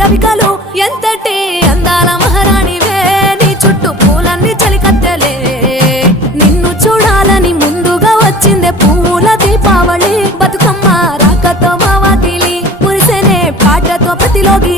రవికలు ఎంతటి అందాల మహారాణివే నీ చుట్టూ పూలన్నీ చలికత్తెలే నిన్ను చూడాలని ముందుగా వచ్చిందే పూల దీపావళి బతుకమ్మ రాకతో మా వాకిలి మురిసెనే పాటతో ప్రతిలోకి